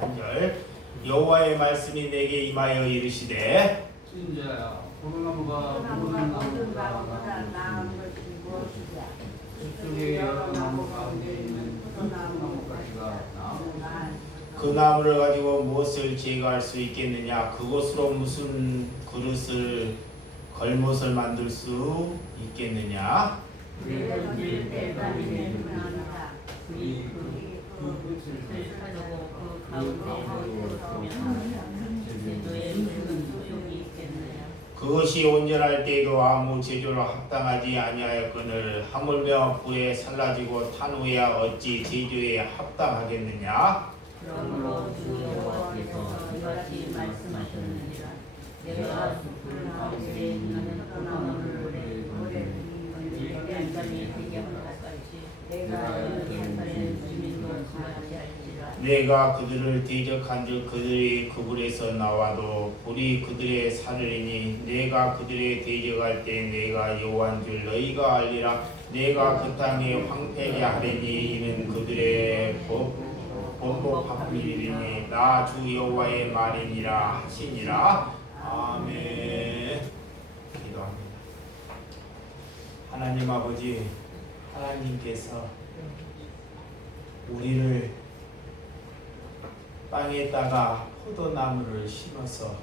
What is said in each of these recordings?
한 절. 여호와의 말씀이 내게 임하여 이르시되 인자야 포도나무가 모든 나무보다 나은 것이 무엇이냐? 그쪽에 여러 나무 가운데 있는 포도나무까지가 나아. 그 나무를 가지고 무엇을 제거할 수 있겠느냐? 그것으로 무슨 그릇을 걸못을 만들 수 있겠느냐? 내가 늘 대단히 분하다. 그 끝을 하려고 그 가운데 있으면 제도에 무슨 소용이 있겠느냐. 그것이 온전할 때에도 아무 제조로 합당하지 아니하였거늘 하물며 불에 살라지고 탄 후에야 어찌 제조에 합당하겠느냐? 그러므로 주 여호와께서 이같이 말씀하셨느니라. 내가 숲을 가운데 있는 포도나무를 내게 한 자리 되게 한 것같이 내가 옛날에 주민도 그같이 할지라. 내가 그들을 대적한즉 그들이 그 불에서 나와도 불이 그들의 살으리니 내가 그들의 대적할 때 내가 여호와인 줄 너희가 알리라. 내가 그 땅에 황폐하게 하리니 이는 그들의 번복하리니 나 주 여호와의 말이니라 하시니라. 아멘. 기도합니다. 하나님 아버지, 하나님께서 우리를 땅에다가 포도나무를 심어서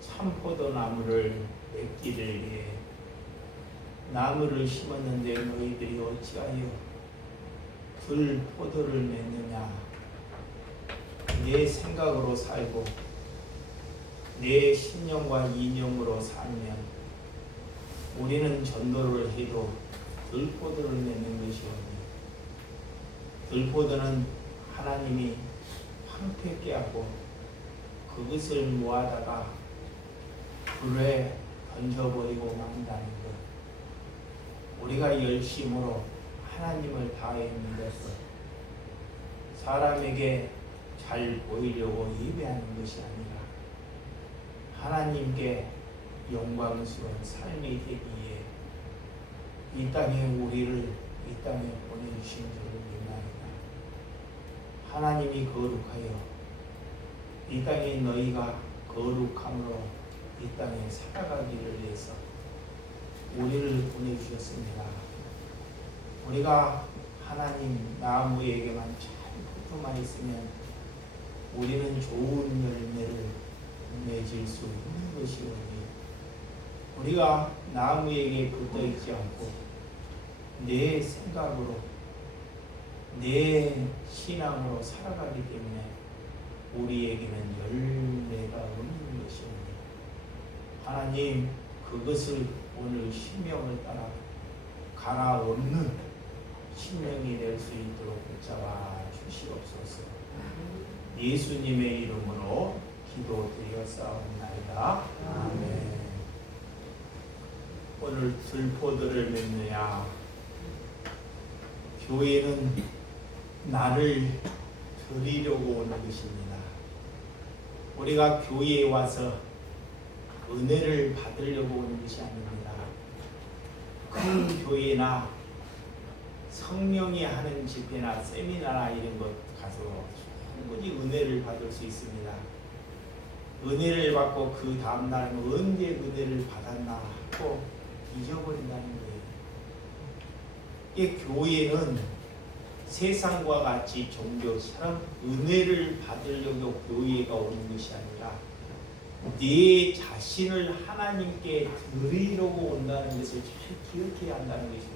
참 포도나무를 맺기를 위해 나무를 심었는데 너희들이 어찌하여 들 포도를 맺느냐? 내 생각으로 살고 내 신념과 이념으로 살면 우리는 전도를 해도 들포도를 맺는 것이오니 들포도는 하나님이 황폐케 하고 그것을 모아다가 불에 던져버리고 만다는 것. 우리가 열심으로 하나님을 다해 있는 것은 사람에게 잘 보이려고 예배하는 것이 아니라 하나님께 영광스러운 삶이 되기 위해 이 땅에 우리를 이 땅에 보내주신 줄을 믿나이다. 하나님이 거룩하여 이 땅에 너희가 거룩함으로 이 땅에 살아가기를 위해서 우리를 보내주셨습니다. 우리가 하나님 나무에게만 잘 붙어만 있으면 우리는 좋은 열매를 맺을 수 있는 것이오니 우리가 나무에게 붙어 있지 않고 내 생각으로 내 신앙으로 살아가기 때문에 우리에게는 열매가 없는 것이오니 하나님 그것을 오늘 신명을 따라 갈아엎는 신명이 될 수 있도록 붙잡아 주시옵소서. 예수님의 이름으로 기도드렸사옵나이다. 아멘. 오늘 들포도를 맺느냐? 교회는 나를 드리려고 오는 것입니다. 우리가 교회에 와서 은혜를 받으려고 오는 것이 아닙니다. 큰 교회나 성령이 하는 집회나 세미나나 이런 것 가서 충분히 은혜를 받을 수 있습니다. 은혜를 받고 그 다음날은 언제 은혜를 받았나 하고 잊어버린다는 거예요. 이 교회는 세상과 같이 종교처럼 은혜를 받으려고 교회가 오는 것이 아니라 네 자신을 하나님께 드리려고 온다는 것을 잘 기억해야 한다는 것입니다.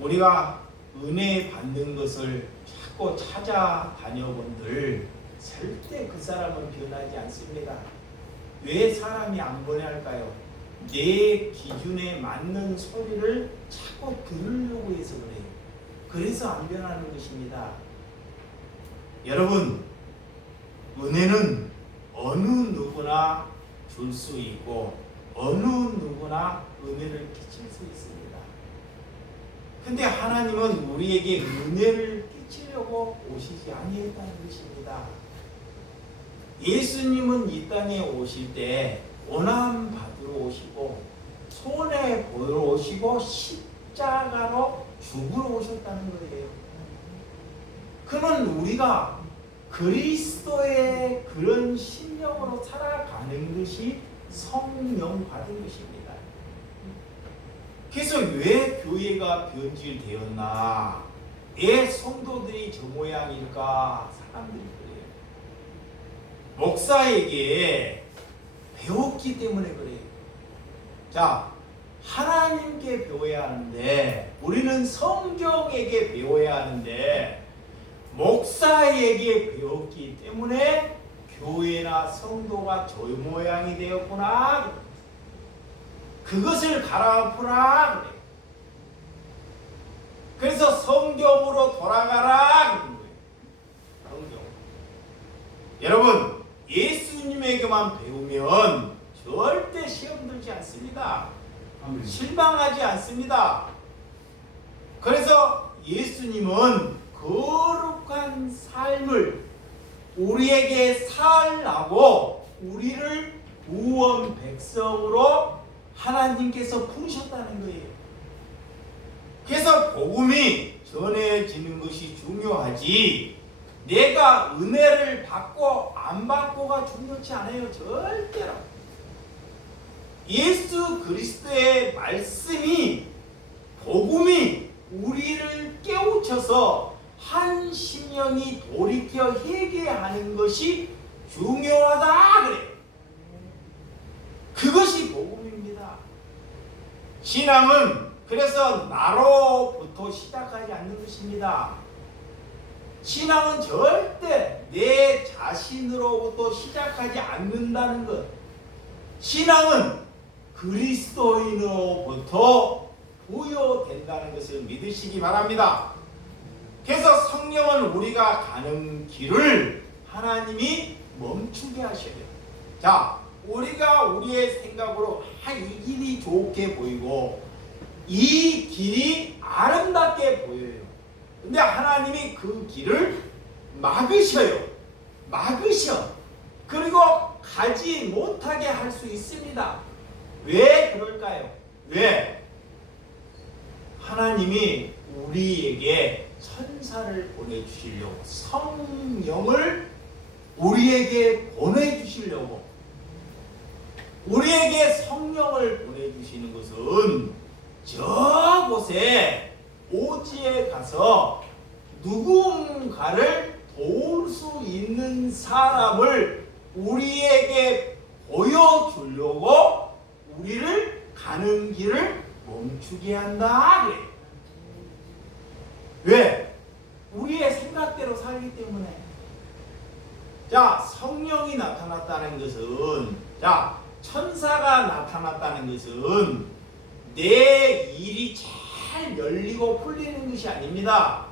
우리가 은혜 받는 것을 자꾸 찾아다녀본들 절대 그 사람은 변하지 않습니다. 왜 사람이 안 변할까요? 내 기준에 맞는 소리를 자꾸 들으려고 해서 그래요. 그래서 안 변하는 것입니다. 여러분, 은혜는 어느 누구나 줄 수 있고 어느 누구나 은혜를 끼칠 수 있습니다. 근데 하나님은 우리에게 은혜를 끼치려고 오시지 아니했다는 것입니다. 예수님은 이 땅에 오실 때 고난 받으러 오시고 손해 보러 오시고 십자가로 죽으러 오셨다는 거예요. 그는 우리가 그리스도의 그런 심령으로 살아가는 것이 성령 받은 것입니다. 그래서 왜 교회가 변질되었나? 왜 성도들이 저 모양일까? 사람들이 그래요. 목사에게 배웠기 때문에 그래요. 자, 하나님께 배워야 하는데, 우리는 성경에게 배워야 하는데, 목사에게 배웠기 때문에 교회나 성도가 저 모양이 되었구나. 그것을 갈아엎으라. 그래서 성경으로 돌아가라. 성경. 여러분, 예수님에게만 배우면 절대 시험 들지 않습니다. 아멘. 실망하지 않습니다. 그래서 예수님은 거룩한 삶을 우리에게 살라고 우리를 구원 백성으로 하나님께서 부르셨다는 거예요. 그래서 복음이 전해지는 것이 중요하지, 내가 은혜를 받고 안 받고가 중요치 않아요. 절대로. 예수 그리스도의 말씀이, 복음이 우리를 깨우쳐서 한 심령이 돌이켜 회개하는 것이 중요하다 그래요. 그것이 복음입니다. 신앙은 그래서 나로부터 시작하지 않는 것입니다. 신앙은 절대 내 자신으로부터 시작하지 않는다는 것. 신앙은 그리스도인으로부터 부여된다는 것을 믿으시기 바랍니다. 그래서 성령은 우리가 가는 길을 하나님이 멈추게 하셔야 돼요. 자, 우리가 우리의 생각으로 이 길이 좋게 보이고 이 길이 아름답게 보여요. 근데 하나님이 그 길을 막으셔요. 막으셔. 그리고 가지 못하게 할 수 있습니다. 왜 그럴까요? 왜? 하나님이 우리에게 천사를 보내주시려고, 성령을 우리에게 보내주시려고, 우리에게 성령을 보내주시는 것은 저곳에 오지에 가서 누군가를 도울 수 있는 사람을 우리에게 보여주려고 우리를 가는 길을 멈추게 한다 그래요. 왜? 우리의 생각대로 살기 때문에. 자, 성령이 나타났다는 것은, 자, 천사가 나타났다는 것은 내 일이 잘 열리고 풀리는 것이 아닙니다.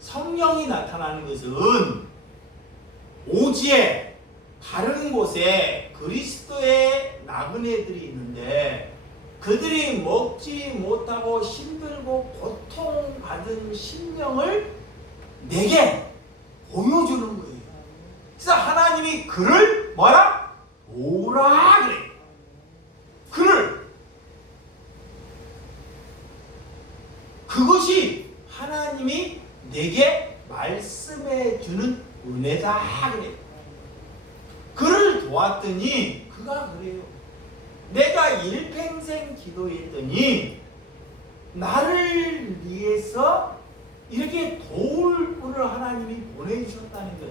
성령이 나타나는 것은 오지에 다른 곳에 그리스도의 나그네들이 있는데 그들이 먹지 못하고 힘들고 고통받은 심령을 내게 보여주는 거예요. 그래서 하나님이 그를 뭐라? 오라 그래. 그를. 그것이 하나님이 내게 말씀해 주는 은혜다 그래. 그를 도왔더니 그가 그래요. 내가 일평생 기도했더니 나를 위해서 이렇게 도울 분을 하나님이 보내주셨다는 것.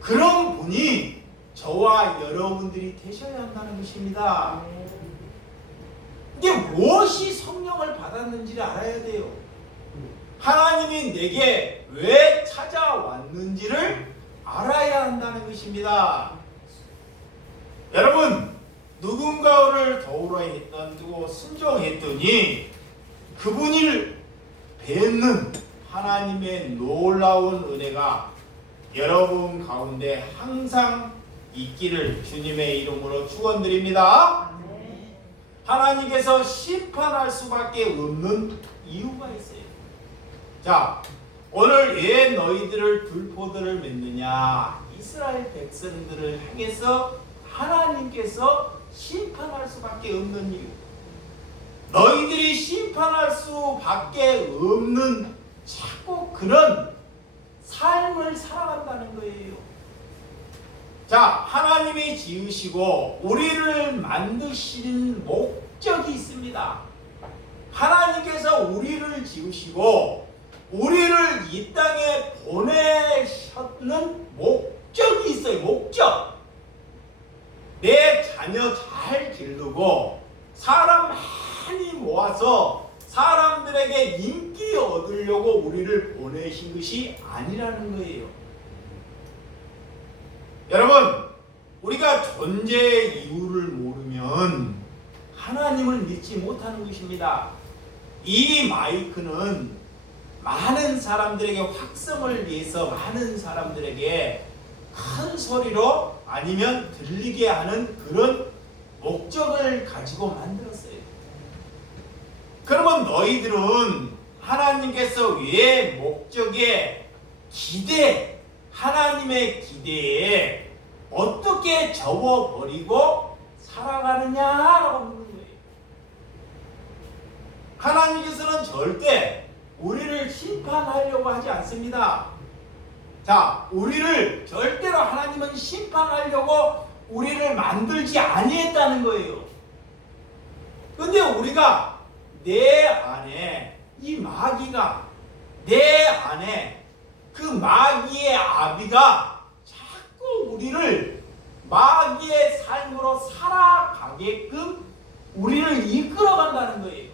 그런 분이 저와 여러분들이 되셔야 한다는 것입니다. 이게 무엇이 성령을 받았는지를 알아야 돼요. 하나님이 내게 왜 찾아왔는지를 알아야 한다는 것입니다. 여러분, 누군가를 도우러 두고 순종했더니 그분을 뵙는 하나님의 놀라운 은혜가 여러분 가운데 항상 있기를 주님의 이름으로 축원드립니다. 하나님께서 심판할 수밖에 없는 이유가 있어요. 자, 오늘 왜 너희들을 들포들을 맺느냐? 이스라엘 백성들을 향해서 하나님께서 심판할 수밖에 없는 이유. 너희들이 심판할 수밖에 없는 자꾸 그런 사람을 사랑한다는 거예요. 자, 하나님이 지으시고 우리를 만드신 목적이 있습니다. 하나님께서 우리를 지으시고 우리를 이 땅에 보내셨는 목적이 있어요. 목적. 내 자녀 잘 기르고 사람 많이 모아서 사람들에게 인기 얻으려고 우리를 보내신 것이 아니라는 거예요. 여러분, 우리가 존재의 이유를 모르면 하나님을 믿지 못하는 것입니다. 이 마이크는 많은 사람들에게 확성을 위해서 많은 사람들에게 큰 소리로 아니면 들리게 하는 그런 목적을 가지고 만들었어요. 그러면 너희들은 하나님께서 왜 목적에 기대, 하나님의 기대에 어떻게 접어버리고 살아가느냐라고 묻는 거예요. 하나님께서는 절대 우리를 심판하려고 하지 않습니다. 자, 우리를 절대로 하나님은 심판하려고 우리를 만들지 아니했다는 거예요. 근데 우리가 내 안에 이 마귀가 내 안에 그 마귀의 아비가 자꾸 우리를 마귀의 삶으로 살아가게끔 우리를 이끌어간다는 거예요.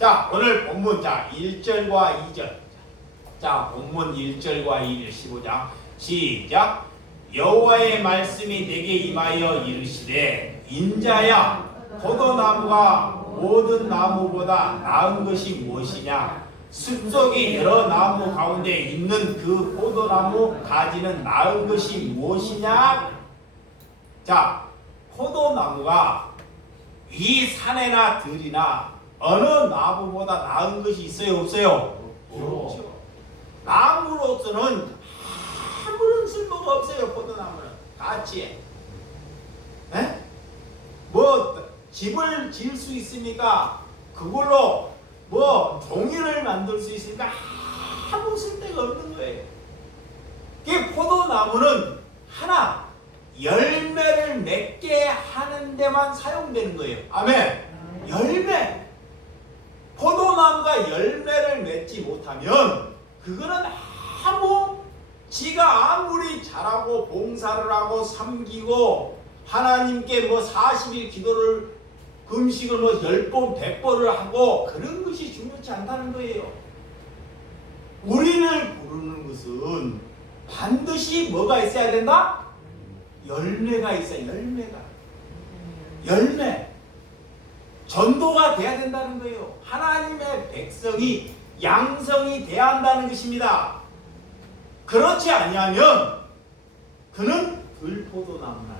자, 오늘 본문 1절과 2절. 자, 본문 1절과 2절 15장 시작. 여호와의 말씀이 내게 임하여 이르시되 인자야 포도나무가 모든 나무보다 나은 것이 무엇이냐? 숲속의 여러 나무 가운데 있는 그 포도나무 가지는 나은 것이 무엇이냐? 자, 포도나무가 이 산에나 들이나 어느 나무보다 나은 것이 있어요? 없어요? 없죠. 나무로서는 아무런 쓸모가 없어요. 포도나무는 같이. 에? 뭐 집을 지을 수 있습니까? 그걸로 뭐 종이를 만들 수 있으니까 아무 쓸데가 없는 거예요. 그 포도나무는 하나 열매를 맺게 하는 데만 사용되는 거예요. 아멘. 열매. 포도나무가 열매를 맺지 못하면 그거는 지가 아무리 잘하고 봉사를 하고 섬기고 하나님께 뭐 40일 기도를 금식을 뭐 10번 100번을 하고 그런 것이 중요치 않다는 거예요. 우리를 부르는 것은 반드시 뭐가 있어야 된다? 열매가 있어야. 열매. 전도가 돼야 된다는 거예요. 하나님의 백성이 양성이 돼야 한다는 것입니다. 그렇지 아니하면 그는 들포도나무나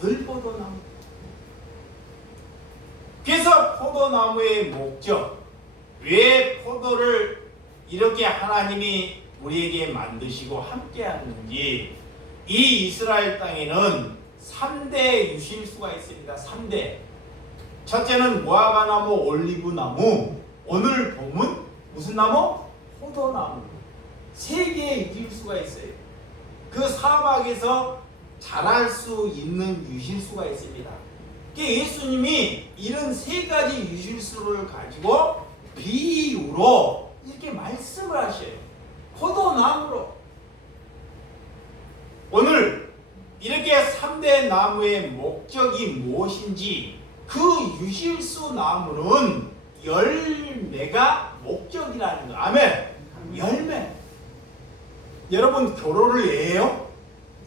들포도나무. 그래서 포도나무의 목적, 왜 포도를 이렇게 하나님이 우리에게 만드시고 함께 하는지, 이 이스라엘 땅에는 3대 유실수가 있습니다. 3대. 첫째는 무화과나무, 올리브나무. 오늘 보면 무슨 나무? 포도나무. 3개의 유실수가 있어요. 그 사막에서 자랄 수 있는 유실수가 있습니다. 예수님이 이런 3가지 유실수를 가지고 비유로 이렇게 말씀을 하셔요. 포도나무로. 오늘 이렇게 3대 나무의 목적이 무엇인지, 그 유실수 나무는 열매가 목적이라는 거. 아멘. 열매. 여러분 결혼을 왜 해요?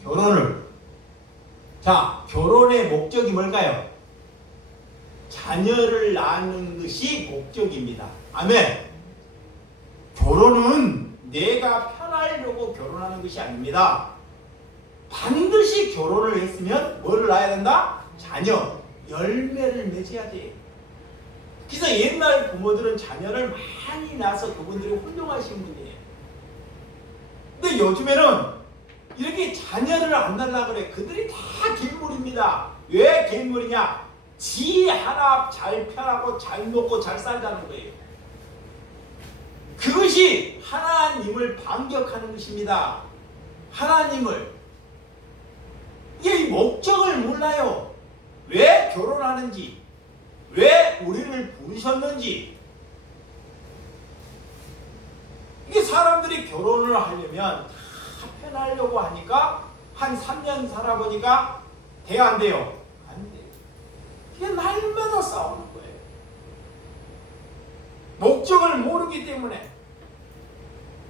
결혼을. 자, 결혼의 목적이 뭘까요? 자녀를 낳는 것이 목적입니다. 아멘. 결혼은 내가 편하려고 결혼하는 것이 아닙니다. 반드시 결혼을 했으면 뭐를 낳아야 된다? 자녀, 열매를 맺어야 돼. 그래서 옛날 부모들은 자녀를 많이 낳아서 그분들이 훌륭하신 분이에요. 근데 요즘에는 이렇게 자녀를 안 낳으려고 그래. 그들이 다 갱물입니다. 왜 갱물이냐? 지 하나 잘 편하고 잘 먹고 잘 살자는 거예요. 그것이 하나님을 반격하는 것입니다. 하나님을. 이게 목적을 몰라요. 왜 결혼하는지, 왜 우리를 부르셨는지. 이게 사람들이 결혼을 하려면 다 편하려고 하니까 한 3년 살아보니까 돼요, 안 돼요? 안 돼요. 이게 날마다 싸우는 거예요. 목적을 모르기 때문에.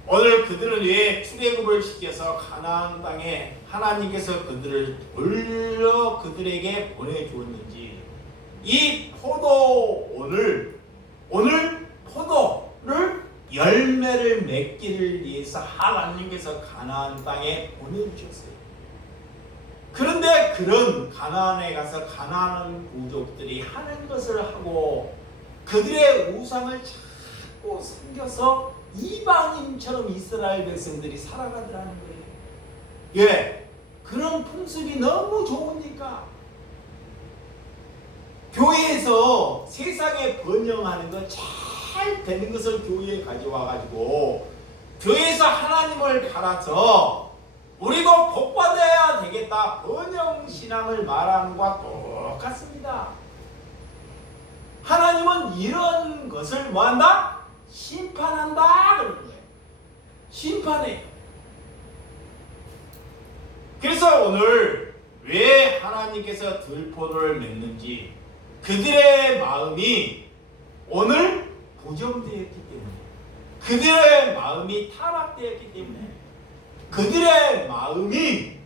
오늘 그들은 왜 출애굽을 시켜서 가나안 땅에 하나님께서 그들을 돌려 그들에게 보내주었는지, 이 오늘 포도를 열매를 맺기를 위해서 하나님께서 가나안 땅에 보내주셨어요. 그런데 그런 가나안에 가서 가나안 부족들이 하는 것을 하고 그들의 우상을 자꾸 섬겨서 이방인처럼 이스라엘 백성들이 살아가더라는 거예요. 왜? 그런 풍습이 너무 좋으니까. 교회에서 세상에 번영하는 거 잘 되는 것을 교회에 가져와가지고 교회에서 하나님을 팔아서 우리도 복받아야 되겠다, 번영신앙을 말하는 것과 똑같습니다. 하나님은 이런 것을 뭐한다? 심판한다 그러는 거예요. 심판해요. 그래서 오늘 왜 하나님께서 들포도를 맺는지, 그들의 마음이 오늘 부정되었기 때문에, 그들의 마음이 타락되었기 때문에, 그들의 마음이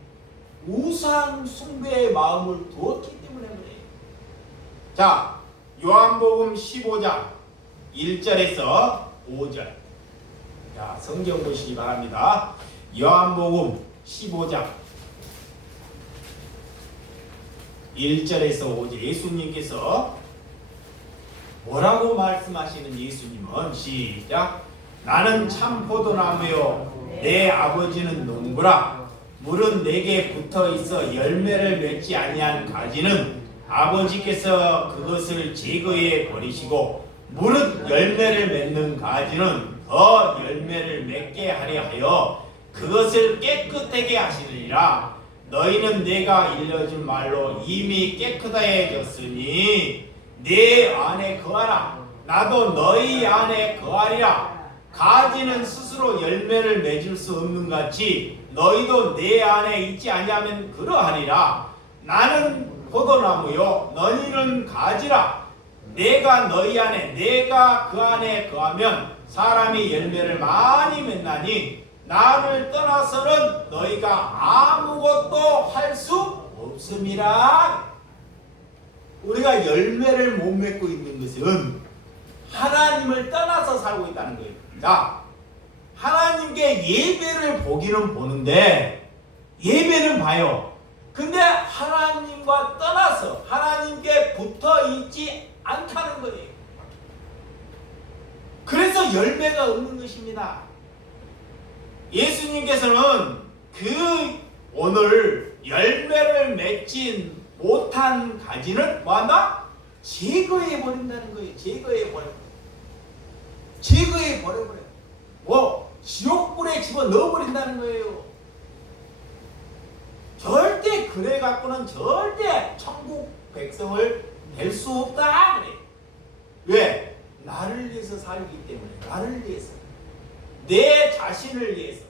우상 숭배의 마음을 두었기 때문에 그래요. 자, 요한복음 15장 1절에서 5절. 자, 성경 보시기 바랍니다. 요한복음 15장 1절에서 5절. 예수님께서 뭐라고 말씀하시는 예수님은 시작. 나는 참 포도나무요 내 아버지는 농부라. 물은 내게 붙어 있어 열매를 맺지 아니한 가지는 아버지께서 그것을 제거해 버리시고, 물은 열매를 맺는 가지는 더 열매를 맺게 하려 하여 그것을 깨끗하게 하시느니라. 너희는 내가 일러준 말로 이미 깨끗해졌으니 내 안에 거하라. 나도 너희 안에 거하리라. 가지는 스스로 열매를 맺을 수 없는 같이 너희도 내 안에 있지 아니하면 그러하리라. 나는 포도나무요 너희는 가지라. 내가 너희 안에 내가 그 안에 거하면 사람이 열매를 많이 맺나니 나를 떠나서는 너희가 아무것도 할 수 없음이라. 우리가 열매를 못 맺고 있는 것은 하나님을 떠나서 살고 있다는 거예요. 자, 하나님께 예배를 보기는 보는데, 예배는 봐요. 근데 하나님과 떠나서 하나님께 붙어 있지 않다는 거예요. 그래서 열매가 없는 것입니다. 예수님께서는 오늘 열매를 맺지 못한 가지는 뭐한다? 제거해 버린다는 거예요. 제거해 버려버려요. 지옥불에 집어 넣어버린다는 거예요. 절대 그래 갖고는 절대 천국 백성을 될 수 없다 그래. 왜? 나를 위해서 살기 때문에. 나를 위해서, 내 자신을 위해서.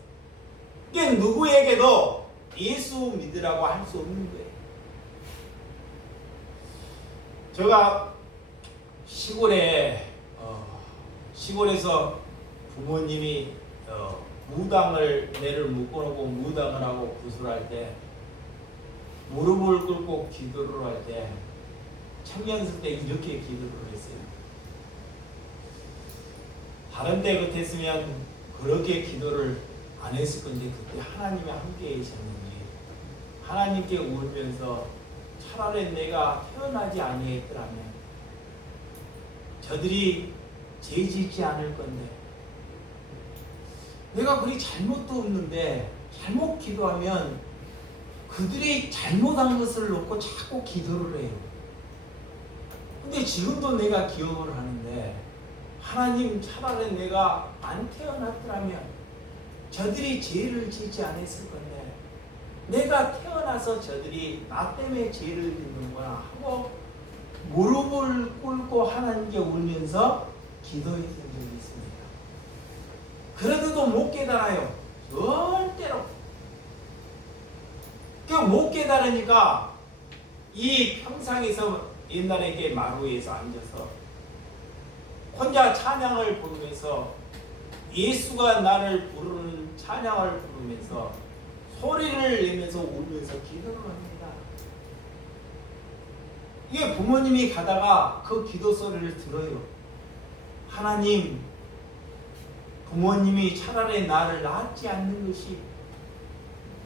그러니까 누구에게도 예수 믿으라고 할 수 없는 거예요. 제가 시골에서 부모님이 내를 묶어놓고 무당을 하고 구슬할 때, 무릎을 꿇고 기도를 할 때, 청년생 때 이렇게 기도를 했어요. 다른 데 같았으면 그렇게 기도를 안 했을 건데, 그때 하나님이 함께 계셨는지 하나님께 울면서 차라리 내가 태어나지 아니했더라면 저들이 죄짓지 않을 건데, 내가 그리 잘못도 없는데 잘못 기도하면 그들이 잘못한 것을 놓고 자꾸 기도를 해요. 근데 지금도 내가 기억을 하는데, 하나님 차라리 내가 안 태어났더라면 저들이 죄를 짓지 않았을 건데 내가 태어나서 저들이 나 때문에 죄를 짓는구나 하고 무릎을 꿇고 하나님께 울면서 기도했던 적이 있습니다. 그런데도 못 깨달아요. 절대로. 못 깨달으니까 이 평상에서 옛날에 마루에서 앉아서 혼자 찬양을 부르면서 예수가 나를 부르는 찬양을 부르면서 소리를 내면서 울면서 기도를 합니다. 이게 부모님이 가다가 그 기도 소리를 들어요. 하나님, 부모님이 차라리 나를 낳지 않는 것이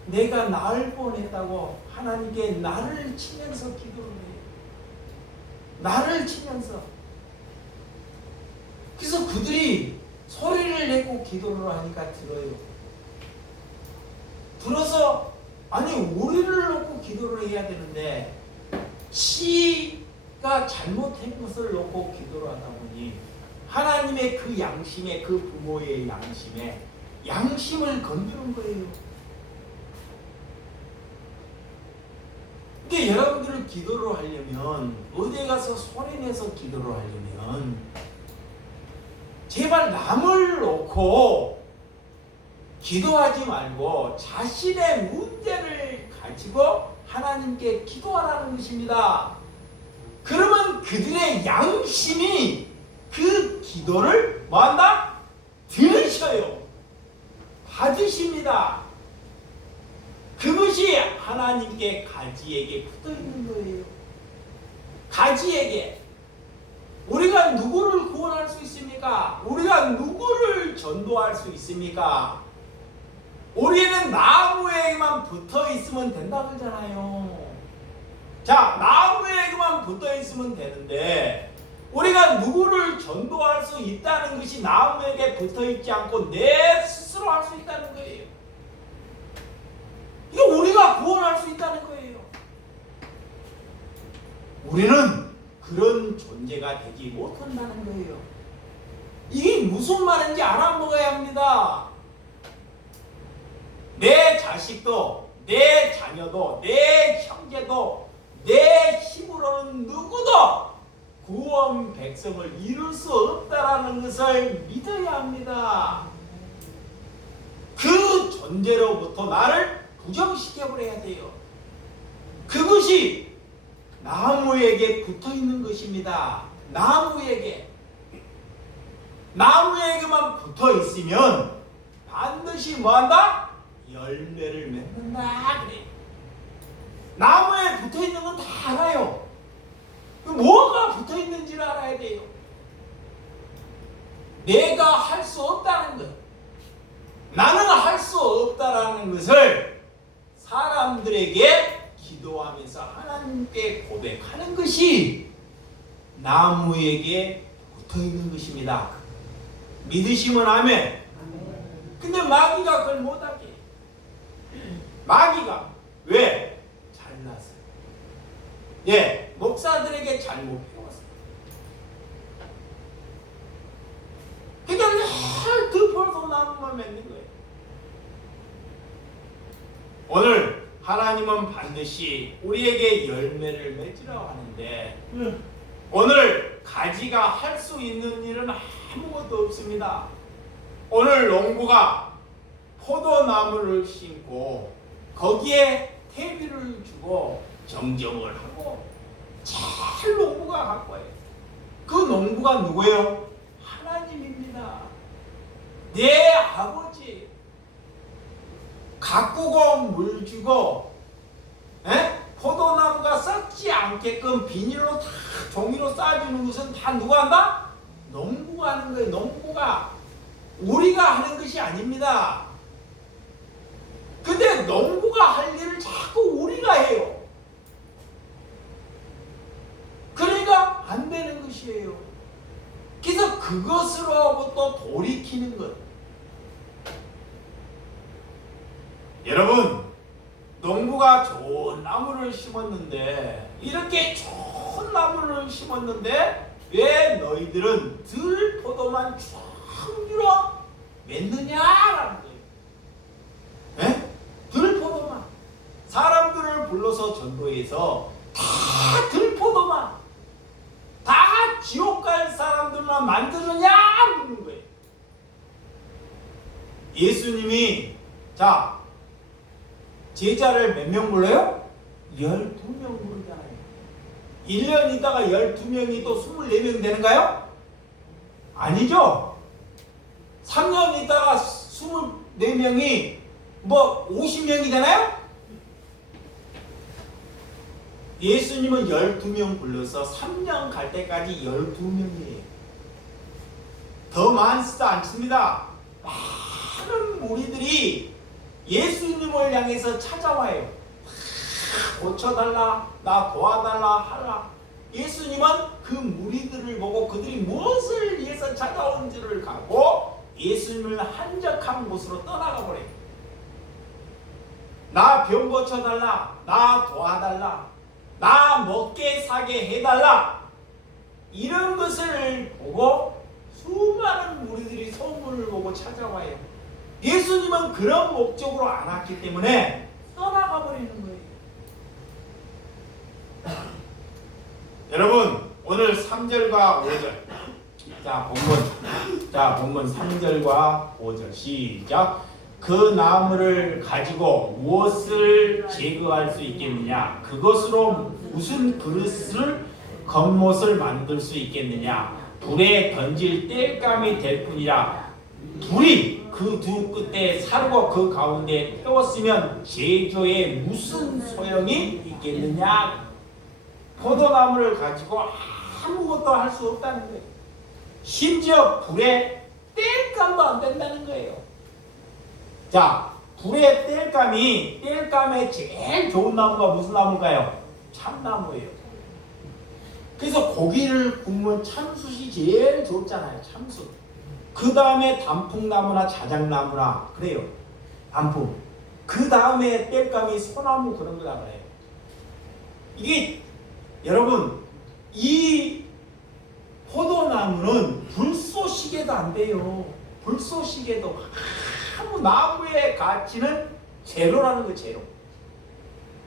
내가 낳을 뻔했다고 하나님께 나를 치면서 기도를 해요. 나를 치면서. 그래서 그들이 소리를 내고 기도를 하니까 들어요. 들어서 아니 우리를 놓고 기도를 해야 되는데 지가 잘못한 것을 놓고 기도를 하다 보니 하나님의 그 양심에, 그 부모의 양심에 양심을 건드는 거예요. 그러니까 여러분들은 기도를 하려면 어디에 가서 소리내서 기도를 하려면 제발 남을 놓고 기도하지 말고 자신의 문제를 가지고 하나님께 기도하라는 것입니다. 그러면 그들의 양심이 그 기도를 뭐한다? 들으셔요. 받으십니다. 그것이 하나님께 가지에게 붙어 있는 거예요. 가지에게. 우리가 누구를 구원할 수 있습니까? 우리가 누구를 전도할 수 있습니까? 우리는 나무에게만 붙어 있으면 된다고 그러잖아요. 자, 나무에게만 붙어 있으면 되는데 우리가 누구를 전도할 수 있다는 것이 나무에게 붙어 있지 않고 내 스스로 할 수 있다는 거예요. 이게 우리가 구원할 수 있다는 거예요. 우리는 그런 존재가 되지 못한다는 거예요. 이게 무슨 말인지 알아먹어야 합니다. 내 자식도, 내 자녀도, 내 형제도, 내 힘으로는 누구도 구원 백성을 이룰 수 없다라는 것을 믿어야 합니다. 그 존재로부터 나를 부정시켜버려야 돼요. 그것이 나무에게 붙어있는 것입니다. 나무에게만 붙어있으면 반드시 뭐한다? 열매를 맺는다 그래. 나무에 붙어있는 건 다 알아요. 뭐가 붙어있는지를 알아야 돼요. 내가 할 수 없다는 것, 나는 할 수 없다라는 것을 사람들에게 기도하면서 하나님께 고백하는 것이 나무에게 붙어있는 것입니다. 믿으시면 아멘. 근데 마귀가 그걸 못하게. 마귀가 왜? 잘났어요. 예, 목사들에게 잘못 배웠어요. 그러니까 늘 덮어서 나무만 맺는 거예요. 오늘 하나님은 반드시 우리에게 열매를 맺으라고 하는데 오늘 가지가 할 수 있는 일은 아무것도 없습니다. 오늘 농부가 포도나무를 심고 거기에 퇴비를 주고 정정을 하고 잘 농부가 할 거예요. 그 농부가 누구예요? 하나님입니다. 내 아버지. 가꾸고 물 주고 포도나무가 썩지 않게끔 비닐로 다 종이로 싸주는 것은 다 누가 한다? 농부가 하는 거예요. 농부가. 우리가 하는 것이 아닙니다. 근데 농부가 할 일을 자꾸 우리가 해요. 그러니까 안 되는 것이에요. 그래서 그것으로부터 돌이키는 것. 여러분, 농부가 좋은 나무를 심었는데 이렇게 좋은 나무를 심었는데 왜 너희들은 들포도만 쭉 밀어 맺느냐라는 거예요. 예? 들포도만. 사람들을 불러서 전도해서 다 들포도만, 다 지옥 갈 사람들만 만드느냐 묻는 거예요. 예수님이 자 제자를 몇 명 불러요? 12명 부르잖아요. 1년 있다가 12명이 또 24명 되는가요? 아니죠. 3년 있다가 24명이 뭐 50명이 되나요? 예수님은 12명 불러서 3년 갈 때까지 12명이에요. 더 많지도 않습니다. 많은 무리들이 예수님을 향해서 찾아와요. 고쳐달라, 나 도와달라 하라. 예수님은 그 무리들을 보고 그들이 무엇을 위해서 찾아온지를 가고 예수님을 한적한 곳으로 떠나가 버려요. 나 병 고쳐달라, 나 도와달라, 나 먹게 사게 해달라. 이런 것을 보고 수많은 무리들이 소문을 보고 찾아와요. 예수님은 그런 목적으로 안 왔기 때문에 떠나가 버리는 거예요. 여러분 오늘 3절과 5절 본문 3절과 5절 시작. 그 나무를 가지고 무엇을 제거할 수 있겠느냐? 그것으로 무슨 그릇을 겉못을 만들 수 있겠느냐? 불에 던질 땔감이 될 뿐이라. 불이 그 두 끝에 사르고 그 가운데 태웠으면 제조에 무슨 소용이 있겠느냐? 포도나무를 가지고 아무것도 할 수 없다는 거예요. 심지어 불에 땔감도 안 된다는 거예요. 자, 불에 땔감에 제일 좋은 나무가 무슨 나무일까요? 참나무예요. 그래서 고기를 구우면 참숯이 제일 좋잖아요. 참숯. 그 다음에 단풍나무나 자작나무나 그래요. 단풍. 그 다음에 땔감이 소나무 그런 거라 그래요. 이게 여러분 이 포도나무는 불 쏘시개도 안 돼요. 불 쏘시개도 아무 나무의 가치는 제로라는 거예요. 제로.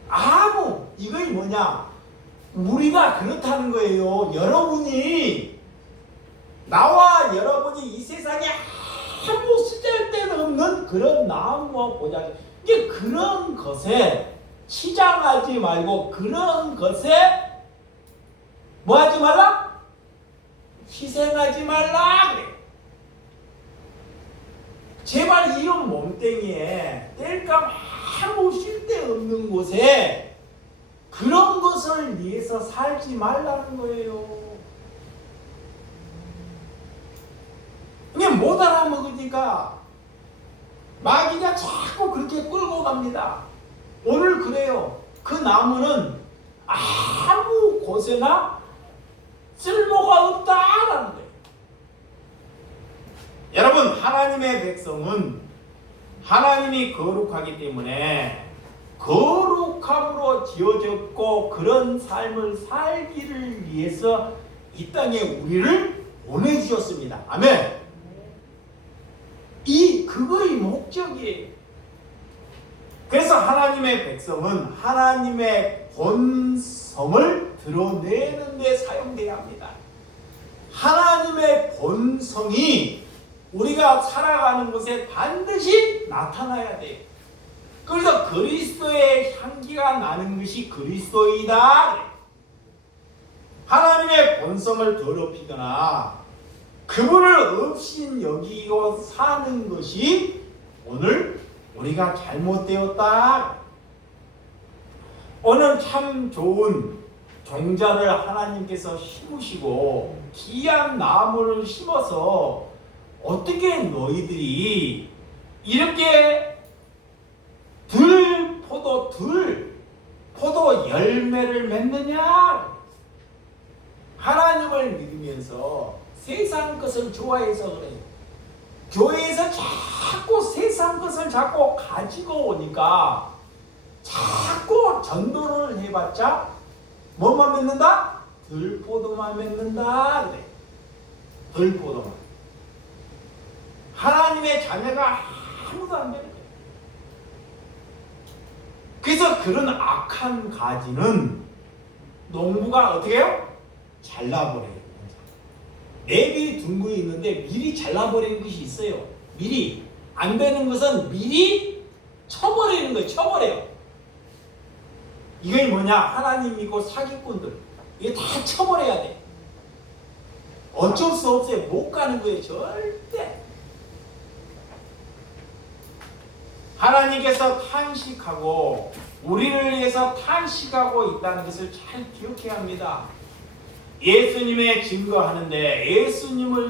아무 이거이 뭐냐? 우리가 그렇다는 거예요. 여러분이 나와 여러분이 이 세상에 아무 쓰잘데없는 그런 나무와 보자기 이게 그런 것에 치장하지 말고 그런 것에 뭐 하지 말라? 희생하지 말라 그래. 제발 이런 몸뚱이에 땔감 아무 쓸데없는 곳에 그런 것을 위해서 살지 말라는 거예요. 그냥 못 알아먹으니까 마귀가 자꾸 그렇게 끌고 갑니다. 오늘 그래요. 그 나무는 아무 곳에나 쓸모가 없다라는 거예요. 여러분 하나님의 백성은 하나님이 거룩하기 때문에 거룩함으로 지어졌고 그런 삶을 살기를 위해서 이 땅에 우리를 보내주셨습니다. 아멘. 그거의 목적이에요. 그래서 하나님의 백성은 하나님의 본성을 드러내는 데 사용되어야 합니다. 하나님의 본성이 우리가 살아가는 곳에 반드시 나타나야 돼요. 그래서 그리스도의 향기가 나는 것이 그리스도이다. 하나님의 본성을 더럽히거나 그분을 없인 여기고 사는 것이 오늘 우리가 잘못되었다. 오늘 참 좋은 종자를 하나님께서 심으시고 귀한 나무를 심어서 어떻게 너희들이 이렇게 포도 열매를 맺느냐? 하나님을 믿으면서 세상 것을 좋아해서 그래요. 교회에서 자꾸 세상 것을 자꾸 가지고 오니까 자꾸 전도를 해봤자 뭐만 맺는다? 들포도만 맺는다 그래. 들포도만. 하나님의 자녀가 아무도 안 되는 거예요. 그래서 그런 악한 가지는 농부가 어떻게 해요? 잘라버려요. 내비 둥근 있는데 미리 잘라버리는 것이 있어요. 미리 안 되는 것은 미리 쳐버리는 거예요. 쳐버려요. 이게 뭐냐? 하나님 믿고 사기꾼들 이게 다 쳐버려야 돼. 어쩔 수 없어요. 못 가는 거예요. 절대. 하나님께서 탄식하고 우리를 위해서 탄식하고 있다는 것을 잘 기억해야 합니다. 예수님을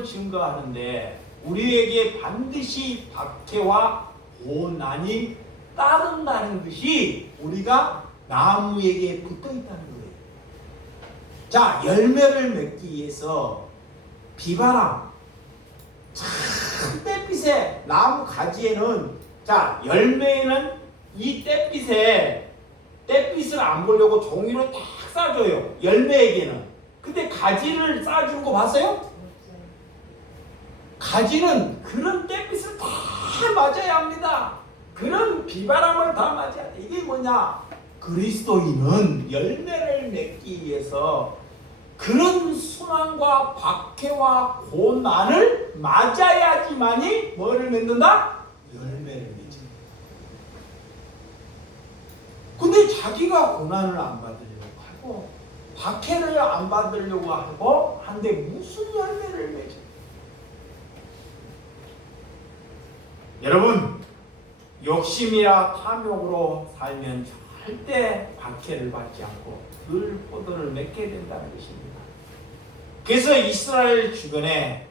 증거하는데 우리에게 반드시 박해와 고난이 따른다는 것이 우리가 나무에게 붙어 있다는 거예요. 자, 열매를 맺기 위해서 비바람, 참 햇빛에 나무 가지에는 자, 열매에는 이 햇빛을 안 보려고 종이로 딱 싸줘요. 열매에게는. 근데 가지를 싸주는 거 봤어요? 가지는 그런 햇빛을 다 맞아야 합니다. 그런 비바람을 다 맞아야 돼. 이게 뭐냐? 그리스도인은 열매를 맺기 위해서 그런 순환과 박해와 고난을 맞아야지만이 뭐를 맺는다? 열매를 맺죠. 근데 자기가 고난을 안 받으려고 하고 박해를 안 받으려고 하고 한데 무슨 열매를 맺죠? 여러분, 욕심이야 탐욕으로 살면 절대 박해를 받지 않고 늘 포도를 맺게 된다는 것입니다. 그래서 이스라엘 주변에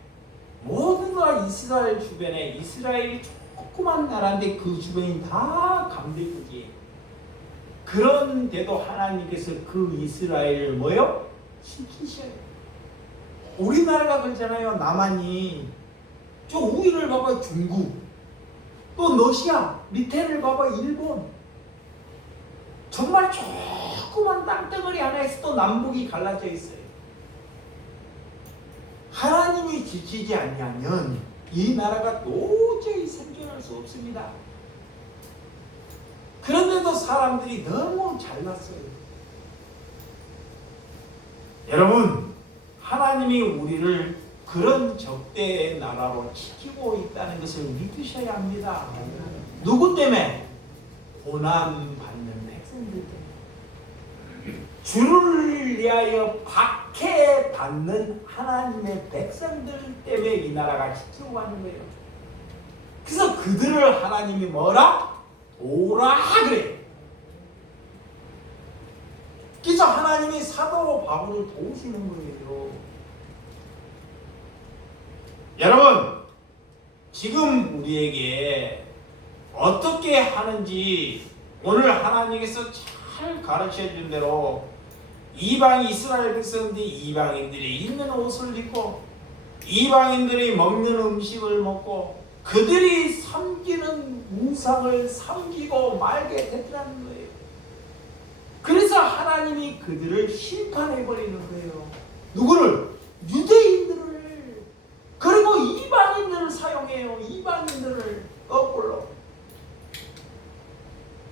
모든 나라 이스라엘 주변에 이스라엘이 조그만 나라인데 그 주변이 다 감대국이에요. 그런데도 하나님께서 그 이스라엘을 뭐요? 지키셔요. 우리나라가 그러잖아요. 남한이 저 우위를 봐봐 중국, 또 러시아, 밑에를 봐봐 일본. 정말 조그만 땅덩어리 하나에서 또 남북이 갈라져 있어요. 하나님이 지키지 아니하면 이 나라가 도저히 생존할 수 없습니다. 그런데도 사람들이 너무 잘났어요. 여러분, 하나님이 우리를 그런 적대의 나라로 지키고 있다는 것을 믿으셔야 합니다. 누구 때문에? 고난받는 백성들 때문에. 주를 위하여 박해받는 하나님의 백성들 때문에 이 나라가 지키고 가는 거예요. 그래서 그들을 하나님이 뭐라? 도라 그래. 그래서 하나님이 사도 바울을 도우시는 거예요. 여러분, 지금 우리에게 어떻게 하는지 오늘 하나님께서 잘 가르쳐 준 대로 이방 이스라엘 백성들이 이방인들이 입는 옷을 입고 이방인들이 먹는 음식을 먹고 그들이 섬기는 우상을 섬기고 말게 됐다는 거예요. 그래서 하나님이 그들을 심판해 버리는 거예요. 누구를? 유대인들을. 그리고 이방인들을 사용해요. 이방인들을 거꾸로.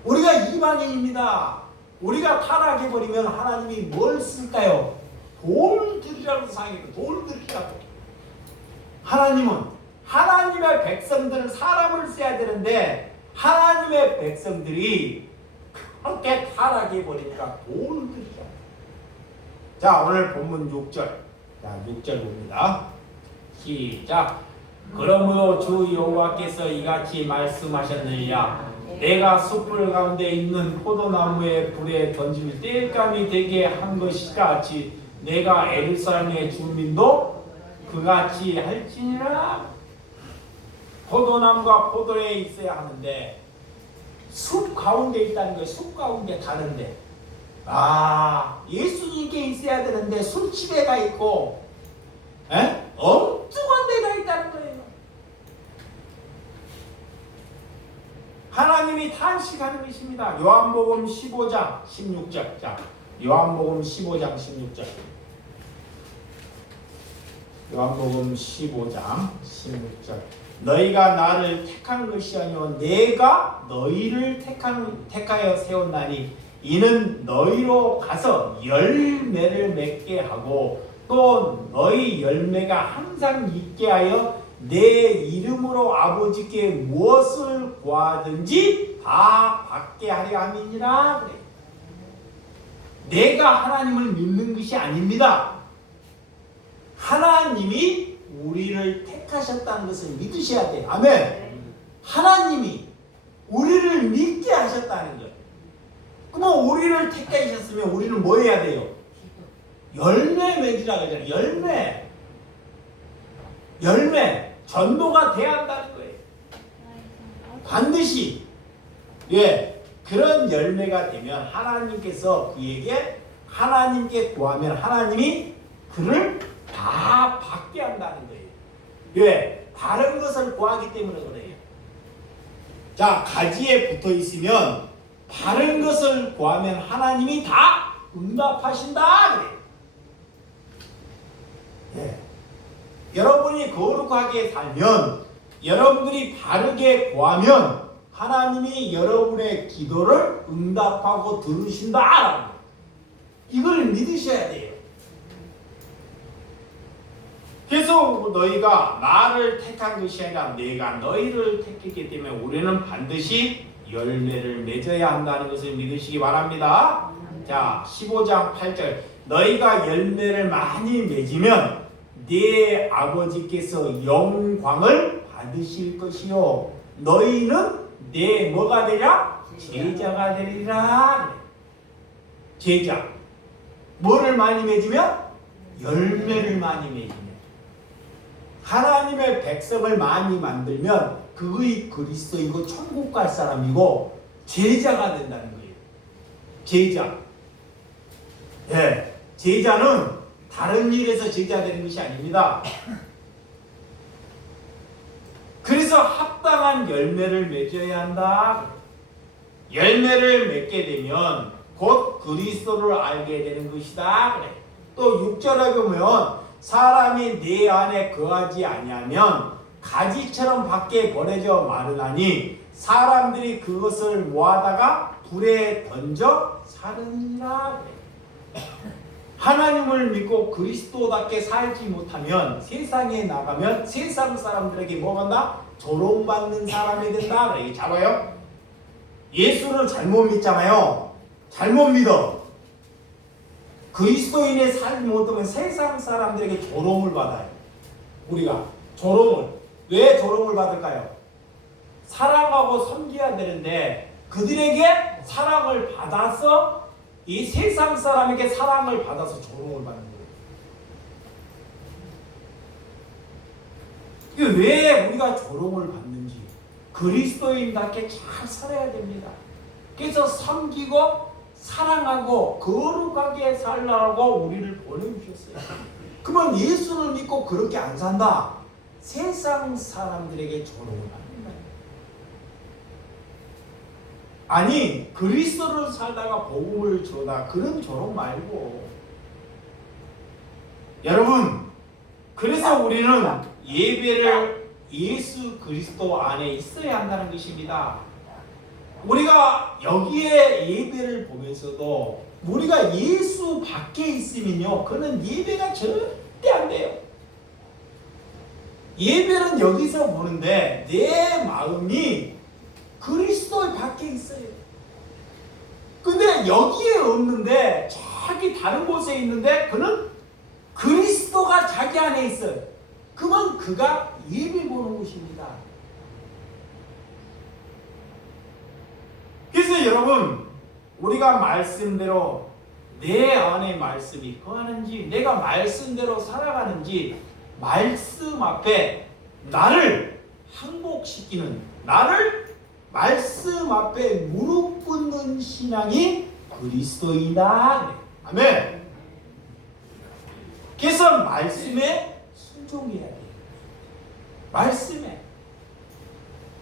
우리가 이방인입니다. 우리가 타락해 버리면 하나님이 뭘 쓸까요? 돌 들이라고 상해요. 돌 들이라고. 하나님은 하나님의 백성들은 사람을 써야 되는데 하나님의 백성들이 그렇게 타락해 버리니까 돌 들이라고. 자, 오늘 본문 6절. 자, 6절 봅니다. 시작. 그러므로 주 여호와께서 이같이 말씀하셨느니라. 내가 숯불 가운데 있는 포도나무에 불에 던질 땔감이 되게 한 것이 같이 내가 예루살렘의 주민도 그같이 할지니라. 포도나무가 포도에 있어야 하는데 숲 가운데 있다는 거예요. 숲 가운데 다른데 예수님께 있어야 되는데 술집에가 있고 엉뚱한 데가 있다는 거예요. 하나님이 탄식하는 것입니다. 요한복음 15장 16절. 자, 요한복음 15장 16절. 요한복음 15장 16절. 너희가 나를 택한 것이 아니오 내가 너희를 택하여 세웠나니 이는 너희로 가서 열매를 맺게 하고 또 너희 열매가 항상 있게 하여 내 이름으로 아버지께 무엇을 구하든지 다 받게 하려 함이니라. 그래. 내가 하나님을 믿는 것이 아닙니다. 하나님이 우리를 택하셨다는 것을 믿으셔야 돼요. 아멘. 하나님이 우리를 믿게 하셨다는 것. 그럼 우리를 택하셨으면 우리는 뭐 해야 돼요? 열매 맺으라 그러잖아요. 열매. 전도가 돼야 한다는 거예요. 반드시. 예. 그런 열매가 되면 하나님께서 그에게 하나님께 구하면 하나님이 그를 다 받게 한다는 거예요. 왜? 다른 것을 구하기 때문에 그래요. 자, 가지에 붙어 있으면 다른 것을 구하면 하나님이 다 응답하신다 그래요. 예. 여러분이 거룩하게 살면 여러분들이 바르게 구하면 하나님이 여러분의 기도를 응답하고 들으신다. 이걸 믿으셔야 돼요. 그래서 너희가 나를 택한 것이 아니라 내가 너희를 택했기 때문에 우리는 반드시 열매를 맺어야 한다는 것을 믿으시기 바랍니다. 자, 15장 8절 너희가 열매를 많이 맺으면 네 아버지께서 영광을 받으실 것이요 너희는 내 뭐가 되랴? 제자가 되리라. 제자. 뭐를 많이 맺으면? 열매를 많이 맺으면. 하나님의 백성을 많이 만들면 그의 그리스도이고 천국 갈 사람이고 제자가 된다는 거예요. 제자. 예. 제자는 다른 일에서 제자 되는 것이 아닙니다. 그래서 합당한 열매를 맺어야 한다. 열매를 맺게 되면 곧 그리스도를 알게 되는 것이다. 그래. 또 6절에 보면 사람이 내 안에 거하지 아니하면 가지처럼 밖에 버려져 마르나니 사람들이 그것을 모아다가 불에 던져 사르니라. 그래. 하나님을 믿고 그리스도답게 살지 못하면 세상에 나가면 세상 사람들에게 뭐 한다? 조롱받는 사람이 된다. 그래. 잡아요? 예수를 잘못 믿잖아요. 잘못 믿어. 그리스도인의 삶을 못하면 세상 사람들에게 조롱을 받아요. 우리가 조롱을. 왜 조롱을 받을까요? 사랑하고 섬겨야 되는데 그들에게 사랑을 받아서 이 세상 사람에게 사랑을 받아서 조롱을 받는 거예요. 이게 왜 우리가 조롱을 받는지 그리스도인답게 잘 살아야 됩니다. 그래서 섬기고 사랑하고 거룩하게 살라고 우리를 보내주셨어요. 그러면 예수를 믿고 그렇게 안 산다. 세상 사람들에게 조롱을 받는다. 아니 그리스도를 살다가 복음을 전하 그런 조롱 말고 여러분 그래서 우리는 예배를 예수 그리스도 안에 있어야 한다는 것입니다. 우리가 여기에 예배를 보면서도 우리가 예수 밖에 있으면요 그는 예배가 절대 안 돼요. 예배는 여기서 보는데 내 마음이 그리스도 밖에 있어요. 근데 여기에 없는데 저기 다른 곳에 있는데 그는 그리스도가 자기 안에 있어요. 그러면 그가 예배 보는 것입니다. 그래서 여러분 우리가 말씀대로 내 안에 말씀이 거하는지 내가 말씀대로 살아가는지 말씀 앞에 나를 항복시키는 나를 말씀 앞에 무릎 꿇는 신앙이 그리스도이다. 아멘. 그래서 말씀에 순종해야 돼요.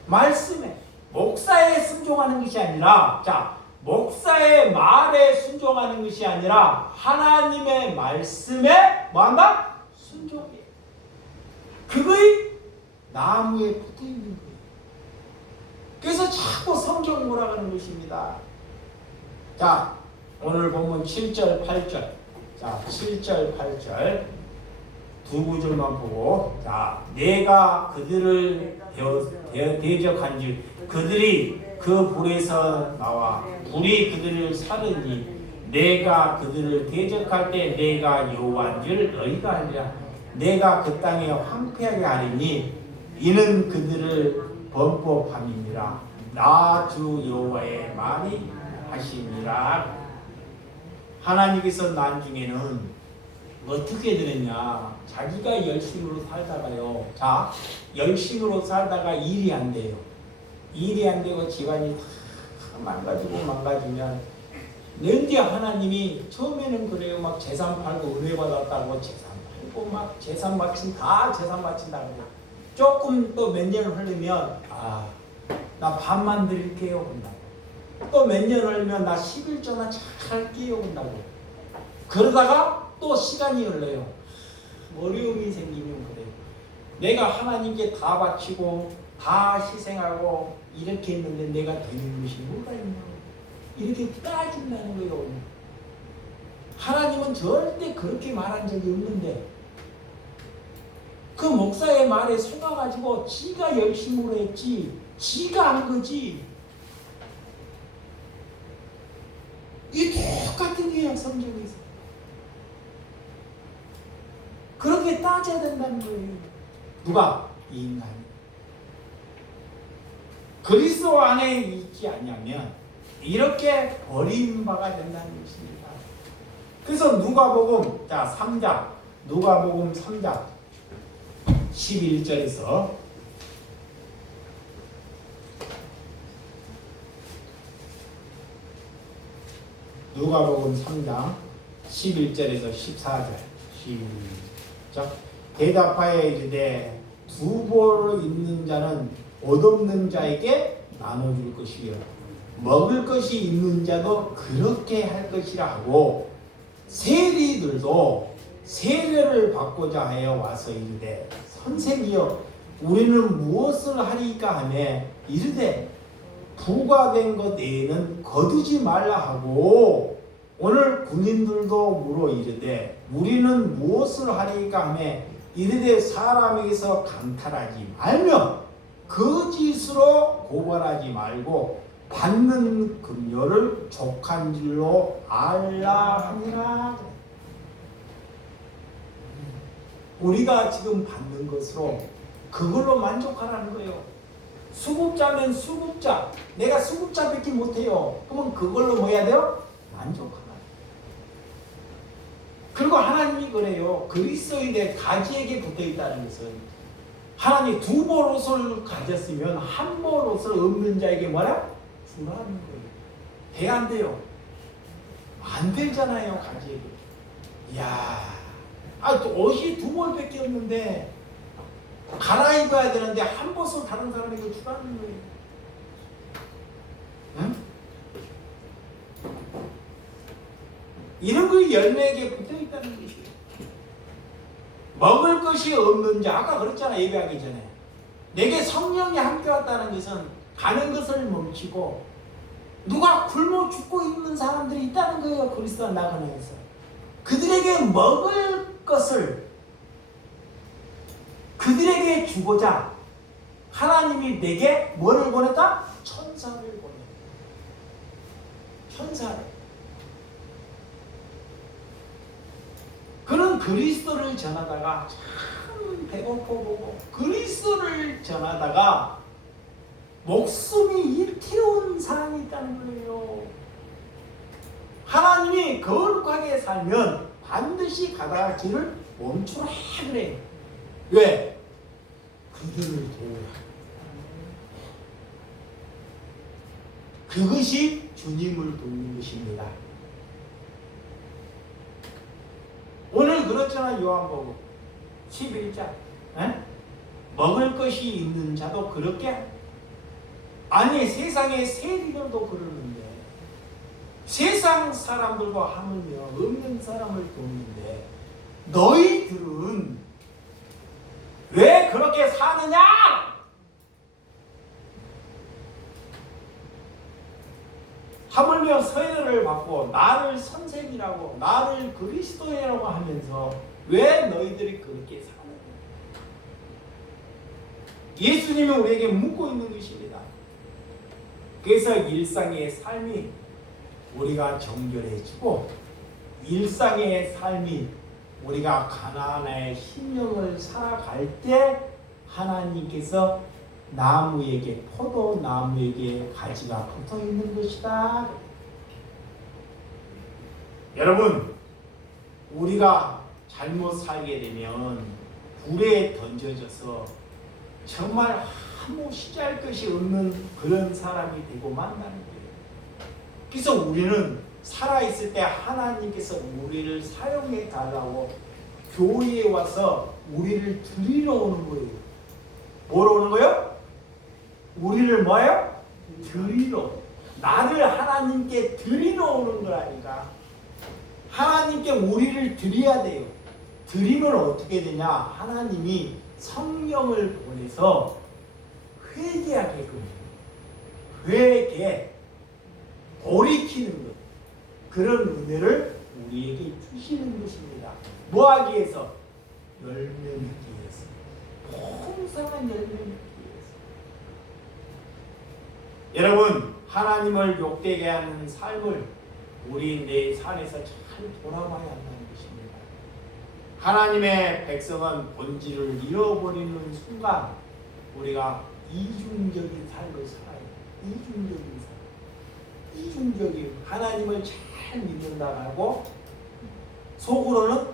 말씀에 목사에 순종하는 것이 아니라 자 목사의 말에 순종하는 것이 아니라 하나님의 말씀에 뭐한다? 순종해. 그의 나무에 붙어 있는 거예요. 그래서 자꾸 성경 몰아가는 것입니다. 자, 오늘 보면 7절, 8절. 자, 7절, 8절. 두 구절만 보고. 자, 내가 그들을 대적한지 그들이 그 불에서 나와 불이 그들을 사르니 내가 그들을 대적할 때 내가 여호와인 줄 너희가 알리라. 내가 그 땅에 황폐하게 하리니 이는 그들을 범법함이니라. 나 주 여호와의 말이 하시니라. 하나님께서 나중에는 어떻게 되느냐, 자기가 열심으로 살다가요, 자, 열심으로 살다가 일이 안 돼요. 일이 안 되고 집안이 다 망가지면 왠지 하나님이 처음에는 그래요. 막 재산 팔고 은혜 받았다고 재산 팔고 막 재산 바친 다 재산 바친다고. 조금 또 몇 년을 흐르면 나 반만 드릴게요 한다고. 또 몇 년 흐르면 나 11조나 잘 할게요 한다고. 그러다가 또 시간이 흘러요. 어려움이 생기면 그래요. 내가 하나님께 다 바치고 다 희생하고 이렇게 했는데 내가 되는 것이 뭐가 있냐고. 이렇게 따진다는 거예요. 하나님은 절대 그렇게 말한 적이 없는데 그 목사의 말에 속아가지고 지가 열심으로 했지 지가 한 거지. 이게 똑같은 거예요. 성경에서 그렇게 따져야 된다는 거예요. 누가? 이 인간이. 그리스도 안에 있지 않냐면 이렇게 버림바가 된다는 것입니다. 그래서 누가복음 3장 누가복음 3장 11절에서 누가복음 3장 11절에서 14절 시작. 대답하여 이르되 두 벌을 있는 자는 옷없는 자에게 나눠줄 것이요 먹을 것이 있는 자도 그렇게 할 것이라 하고 세리들도 세례를 받고자 하여 와서 이르되 선생이여 우리는 무엇을 하리까 하며 이르되 부과된 것 외에는 거두지 말라 하고 오늘 군인들도 물어 이르되 우리는 무엇을 하리까 하며 이르되 사람에게서 강탈하지 말며 거짓으로 고발하지 말고 받는 금료를 족한 줄로 알라 하니라. 우리가 지금 받는 것으로 그걸로 만족하라는 거예요. 수급자면 수급자. 내가 수급자밖에 못해요. 그러면 그걸로 뭐 해야 돼요? 만족하라. 그리고 하나님이 그래요. 그리스도인의 가지에게 붙어있다는 것은 하나님이 두 벌 옷을 가졌으면 한 벌 옷을 없는 자에게 뭐라? 주라는 거예요. 돼 안 돼요? 안 되잖아요. 가지에게. 이야, 옷이 두 벌밖에 없는데 갈아입어야 되는데 한 벌을 다른 사람에게 주라는 거예요. 응? 이런 거 열매에게 붙어있다는 것이에요. 먹을 것이 없는 자, 아까 그랬잖아. 예배하기 전에 내게 성령이 함께 왔다는 것은 가는 것을 멈추고 누가 굶어 죽고 있는 사람들이 있다는 거예요. 그리스도 나가면서 그들에게 먹을 것을 그들에게 주고자 하나님이 내게 뭐를 보냈다? 천사를 보냈다. 천사를. 그는 그리스도를 전하다가 참 배고파 보고 그리스도를 전하다가 목숨이 일태운 사람이 있다는 거예요. 하나님이 거룩하게 살면 반드시 가다가 길을 멈추라 그래요. 왜? 그들을 도우라. 그것이 주님을 돕는 것입니다. 오늘 그렇잖아. 요한복음 11장 먹을 것이 있는 자도 그렇게 아니 세상의 세리들도 그러는데 세상 사람들과 하물며 없는 사람을 돕는데 너희들은 왜 그렇게 사느냐? 하물며 서열을 받고 나를 선생이라고 나를 그리스도라고 하면서 왜 너희들이 그렇게 사느냐? 예수님이 우리에게 묻고 있는 것입니다. 그래서 일상의 삶이 우리가 정결해지고 일상의 삶이 우리가 가나안의 신령을 살아갈 때 하나님께서 나무에게 포도나무에게 가지가 붙어 있는 것이다. 여러분, 우리가 잘못 살게 되면 불에 던져져서 정말 아무 시작할 것이 없는 그런 사람이 되고 만나는 거예요. 그래서 우리는 살아있을 때 하나님께서 우리를 사용해 달라고 교회에 와서 우리를 드리러 오는 거예요. 뭐로 오는 거예요? 우리를 뭐예요? 드리러. 나를 하나님께 드리러 오는 거라니까. 하나님께 우리를 드려야 돼요. 드리면 어떻게 되냐? 하나님이 성령을 보내서 회개하게끔 회개, 돌이키는 것, 그런 은혜를 우리에게 주시는 것입니다. 뭐 하기 위해서? 열매 맺기 위해서. 풍성한 열매 맺기 위해서. 여러분, 하나님을 욕되게 하는 삶을 우리 내 삶에서 잘 돌아봐야 한다는 것입니다. 하나님의 백성은 본질을 잃어버리는 순간 우리가 이중적인 삶을 살아요. 이중적인 삶. 이중적인 하나님을 잘 믿는다고 속으로는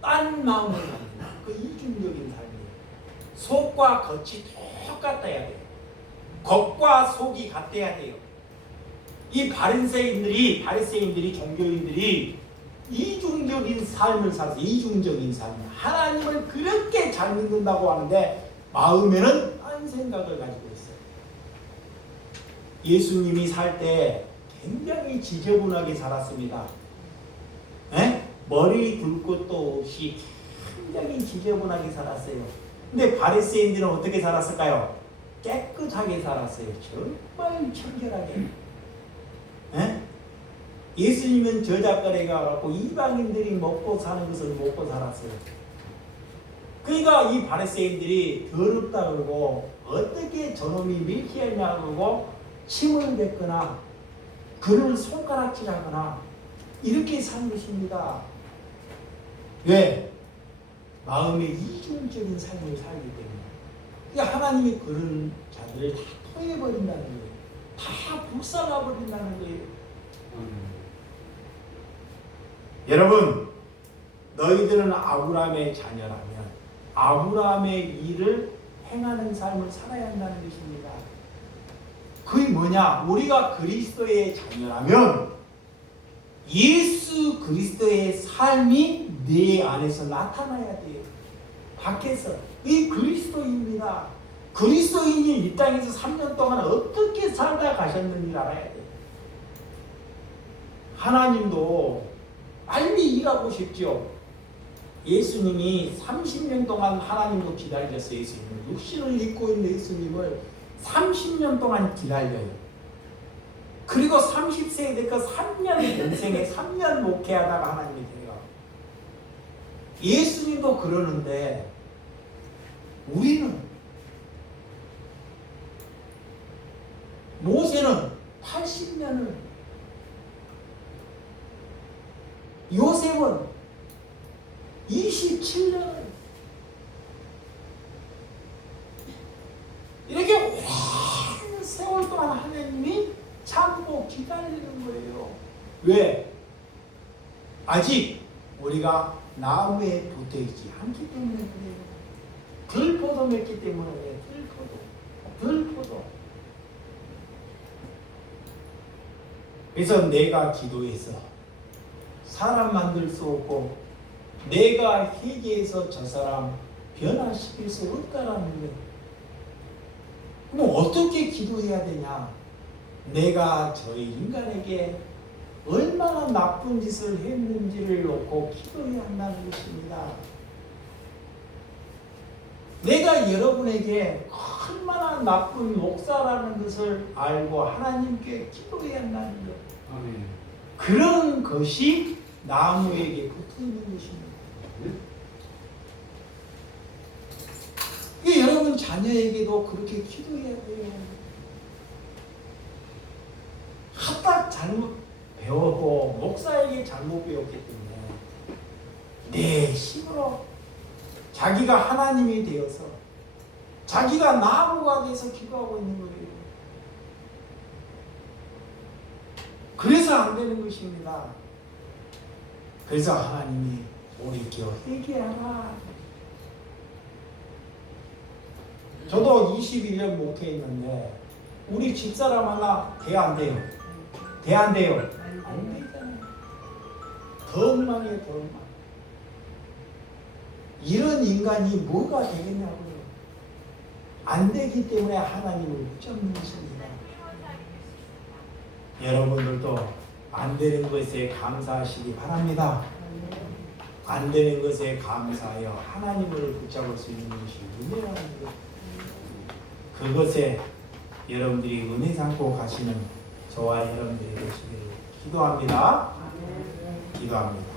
딴 마음을 가지고 그 이중적인 삶이에요. 속과 겉이 똑같아야 돼요. 겉과 속이 같아야 돼요. 이 바리새인들이 종교인들이 이중적인 삶을 살아서 이중적인 삶. 하나님을 그렇게 잘 믿는다고 하는데 마음에는 딴 생각을 가지고 있어요. 예수님이 살 때 굉장히 지저분하게 살았습니다. 에? 머리 둘 것도 없이 굉장히 지저분하게 살았어요. 근데 바리새인들은 어떻게 살았을까요? 깨끗하게 살았어요. 정말 청결하게. 에? 예수님은 저작거리가 갖고 이방인들이 먹고 사는 것을 먹고 살았어요. 그러니까 이 바리새인들이 더럽다 그러고 어떻게 저놈이 밀키하냐 그러고 침을 뱉거나 그를 손가락질하거나 이렇게 산 것입니다. 왜? 마음의 이중적인 삶을 살기 때문에. 그러니까 하나님이 그런 자들을 다 토해버린다는 거예요. 다 불살라버린다는 거예요. 여러분, 너희들은 아브라함의 자녀라면 아브라함의 일을 행하는 삶을 살아야 한다는 것입니다. 그게 뭐냐? 우리가 그리스도의 자녀라면 예수 그리스도의 삶이 내 안에서 나타나야 돼요. 밖에서. 이 그리스도입니다. 그리스도인이 이 땅에서 3년 동안 어떻게 살다 가셨는지 알아야 돼요. 하나님도 빨리 일하고 싶죠. 예수님이 30년 동안 하나님도 기다렸어요. 예수님을. 육신을 입고 있는 예수님을 30년 동안 기다려요. 그리고 30세에 되니까 3년 인생에 3년 목회하다가 하나님이 돼요. 예수님도 그러는데 우리는 모세는 80년을 요셉은 27년을 이렇게 오랜 세월 동안 하나님이 참고 기다리는 거예요. 왜? 아직 우리가 나무에 붙어있지 않기 때문에 그래요. 들포도 맺기 때문에 그래요. 들포도. 그래서 내가 기도해서 사람 만들 수 없고 내가 회개해서 저 사람 변화시킬 수 없다라는 거예요. 그럼 어떻게 기도해야 되냐? 내가 저희 인간에게 얼마나 나쁜 짓을 했는지를 놓고 기도해야 한다는 것입니다. 내가 여러분에게 얼마나 나쁜 목사라는 것을 알고 하나님께 기도해야 한다는 것. 아멘. 그런 것이 나무에게 붙어 있는 것입니다. 이 여러분 자녀에게도 그렇게 기도해야 돼요. 하다 잘못 배웠고 목사에게 잘못 배웠기 때문에 내 힘으로 자기가 하나님이 되어서 자기가 나무가 돼서 기도하고 있는 거예요. 그래서 안 되는 것입니다. 그래서 하나님이 돌이켜 회개하라. 저도 21년 목회했는데 우리 집사람 하나 돼 안 돼요? 돼 안 돼요? 안 되잖아요. 더 엉망이에요, 더 엉망. 이런 인간이 뭐가 되겠냐고요. 안 되기 때문에 하나님을 붙잡는 것입니다. 여러분들도 안 되는 것에 감사하시기 바랍니다. 안 되는 것에 감사하여 하나님을 붙잡을 수 있는 것이 은혜라는 것. 그것에 여러분들이 은혜 삼고 가시는 저와 여러분들이 되시기를 기도합니다. 기도합니다.